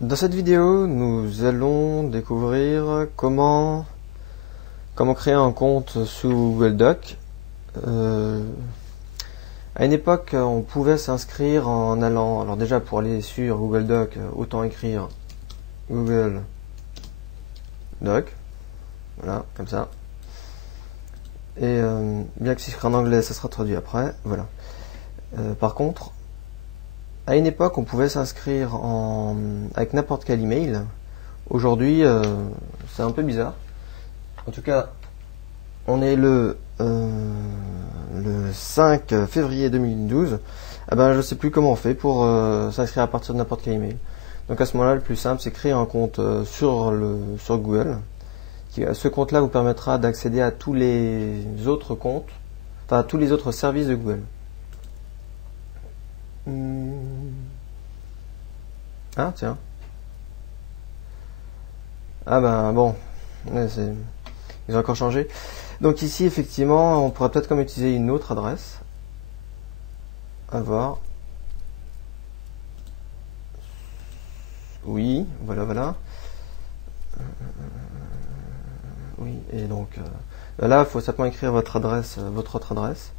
Dans cette vidéo, nous allons découvrir comment créer un compte sous Google Docs. À une époque, on pouvait s'inscrire en allant... Alors déjà, pour aller sur Google Docs, autant écrire Google Docs. Voilà, comme ça. Et bien que si je écris en anglais, ça sera traduit après. Voilà. Par contre, à une époque, on pouvait s'inscrire avec n'importe quel email. Aujourd'hui, c'est un peu bizarre. En tout cas, on est le 5 février 2012. Je ne sais plus comment on fait pour s'inscrire à partir de n'importe quel email. Donc à ce moment-là, le plus simple, c'est créer un compte sur Google. Ce compte-là vous permettra d'accéder à tous les autres comptes, enfin à tous les autres services de Google. Ah tiens. Ah ben bon, ouais, ils ont encore changé. Donc ici effectivement, on pourrait peut-être comme utiliser une autre adresse. À voir. Oui, voilà. Oui, et donc là, il faut simplement écrire votre adresse, votre autre adresse,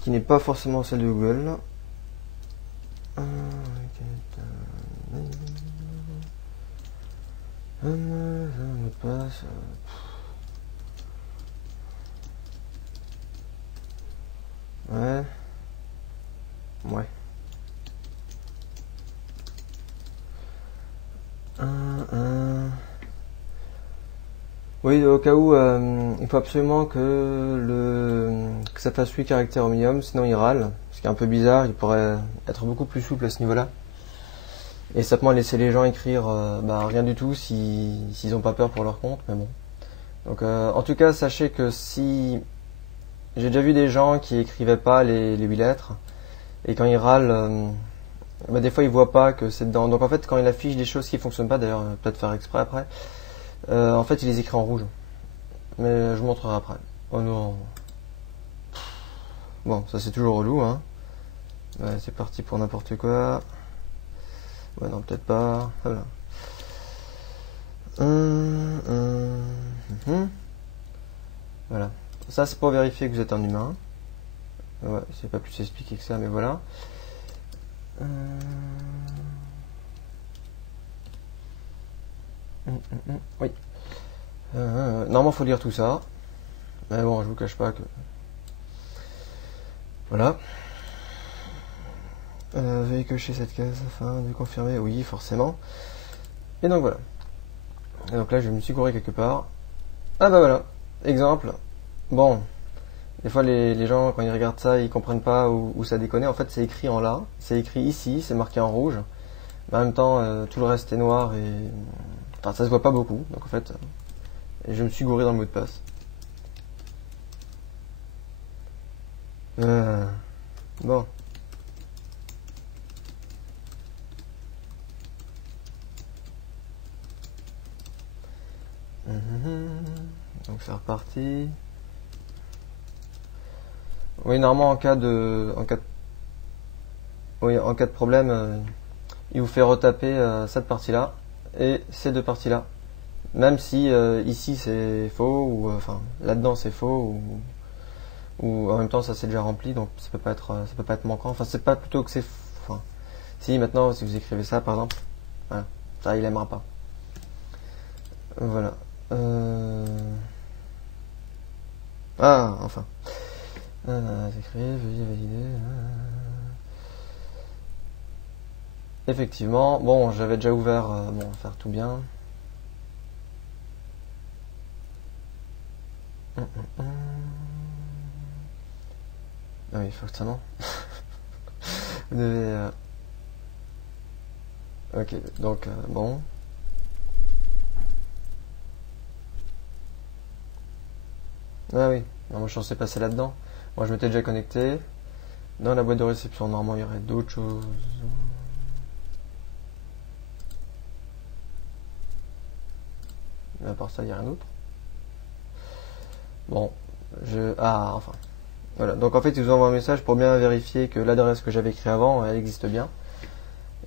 qui n'est pas forcément celle de Google. Ouais. Oui, au cas où, il faut absolument que ça fasse 8 caractères au minimum, sinon il râle. Ce qui est un peu bizarre, il pourrait être beaucoup plus souple à ce niveau-là. Et simplement laisser les gens écrire rien du tout s'ils n'ont pas peur pour leur compte, mais bon. Donc en tout cas, sachez que si... J'ai déjà vu des gens qui écrivaient pas les 8 lettres, et quand ils râlent, des fois ils voient pas que c'est dedans. Donc en fait, quand il affiche des choses qui fonctionnent pas, d'ailleurs, peut-être faire exprès après, en fait il les écrit en rouge. Mais je vous montrerai après. Oh non. Bon, ça c'est toujours relou, hein. Ouais, c'est parti pour n'importe quoi. Ouais, non, peut-être pas. Voilà. Voilà. Ça, c'est pour vérifier que vous êtes un humain. Ouais, c'est pas plus expliqué que ça, mais voilà. Oui. Normalement, il faut lire tout ça. Mais bon, je vous cache pas que... Voilà. Veuillez cocher cette case afin de confirmer. Oui, forcément. Et donc voilà. Et donc là, je me suis gouré quelque part. Ah bah voilà. Exemple. Bon. Des fois, les gens, quand ils regardent ça, ils comprennent pas où ça déconne. En fait, c'est écrit en là. C'est écrit ici. C'est marqué en rouge. Mais en même temps, tout le reste est noir et... Enfin, ça se voit pas beaucoup. Donc en fait, je me suis gouré dans le mot de passe. Bon. Donc c'est reparti. Oui, normalement en cas de problème, il vous fait retaper cette partie-là et ces deux parties-là. Même si ici c'est faux ou enfin là-dedans c'est faux ou en même temps ça c'est déjà rempli, donc ça peut pas être manquant. Enfin c'est pas plutôt que c'est enfin si maintenant si vous écrivez ça par exemple, voilà, ça il aimera pas. Voilà. Ah enfin. Veuillez valider. Effectivement, bon, j'avais déjà ouvert, bon, faire tout bien. Ah oui, forcément. Vous devez... Ok, donc, bon. Ah oui, non, moi je suis censé passer là-dedans. Moi je m'étais déjà connecté. Dans la boîte de réception, normalement il y aurait d'autres choses. Mais à part ça, il n'y a rien d'autre. Bon, Ah, enfin. Voilà, donc en fait, ils vous envoient un message pour bien vérifier que l'adresse que j'avais écrite avant, elle existe bien.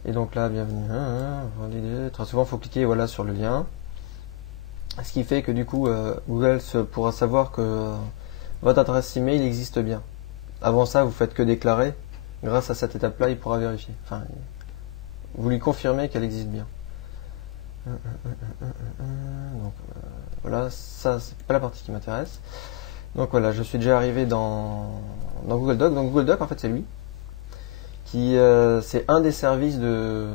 Et donc là, bienvenue. Valider. Très souvent, il faut cliquer voilà, sur le lien. Ce qui fait que du coup, Google pourra savoir que votre adresse email existe bien. Avant ça, vous faites que déclarer. Grâce à cette étape-là, il pourra vérifier. Enfin, vous lui confirmez qu'elle existe bien. Donc voilà, ça c'est pas la partie qui m'intéresse. Donc voilà, je suis déjà arrivé dans Google Doc. Donc Google Doc, en fait, c'est lui qui c'est un des services que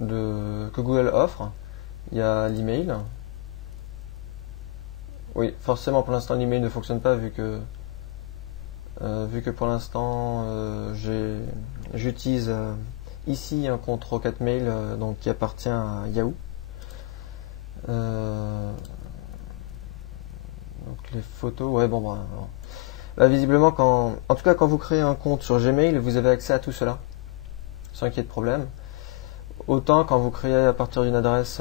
Google offre. Il y a l'email. Oui, forcément pour l'instant l'email ne fonctionne pas vu que pour l'instant j'utilise ici un compte Rocket Mail donc qui appartient à Yahoo. Donc les photos, ouais bon. Là visiblement en tout cas quand vous créez un compte sur Gmail, vous avez accès à tout cela sans qu'il y ait de problème. Autant quand vous créez à partir d'une adresse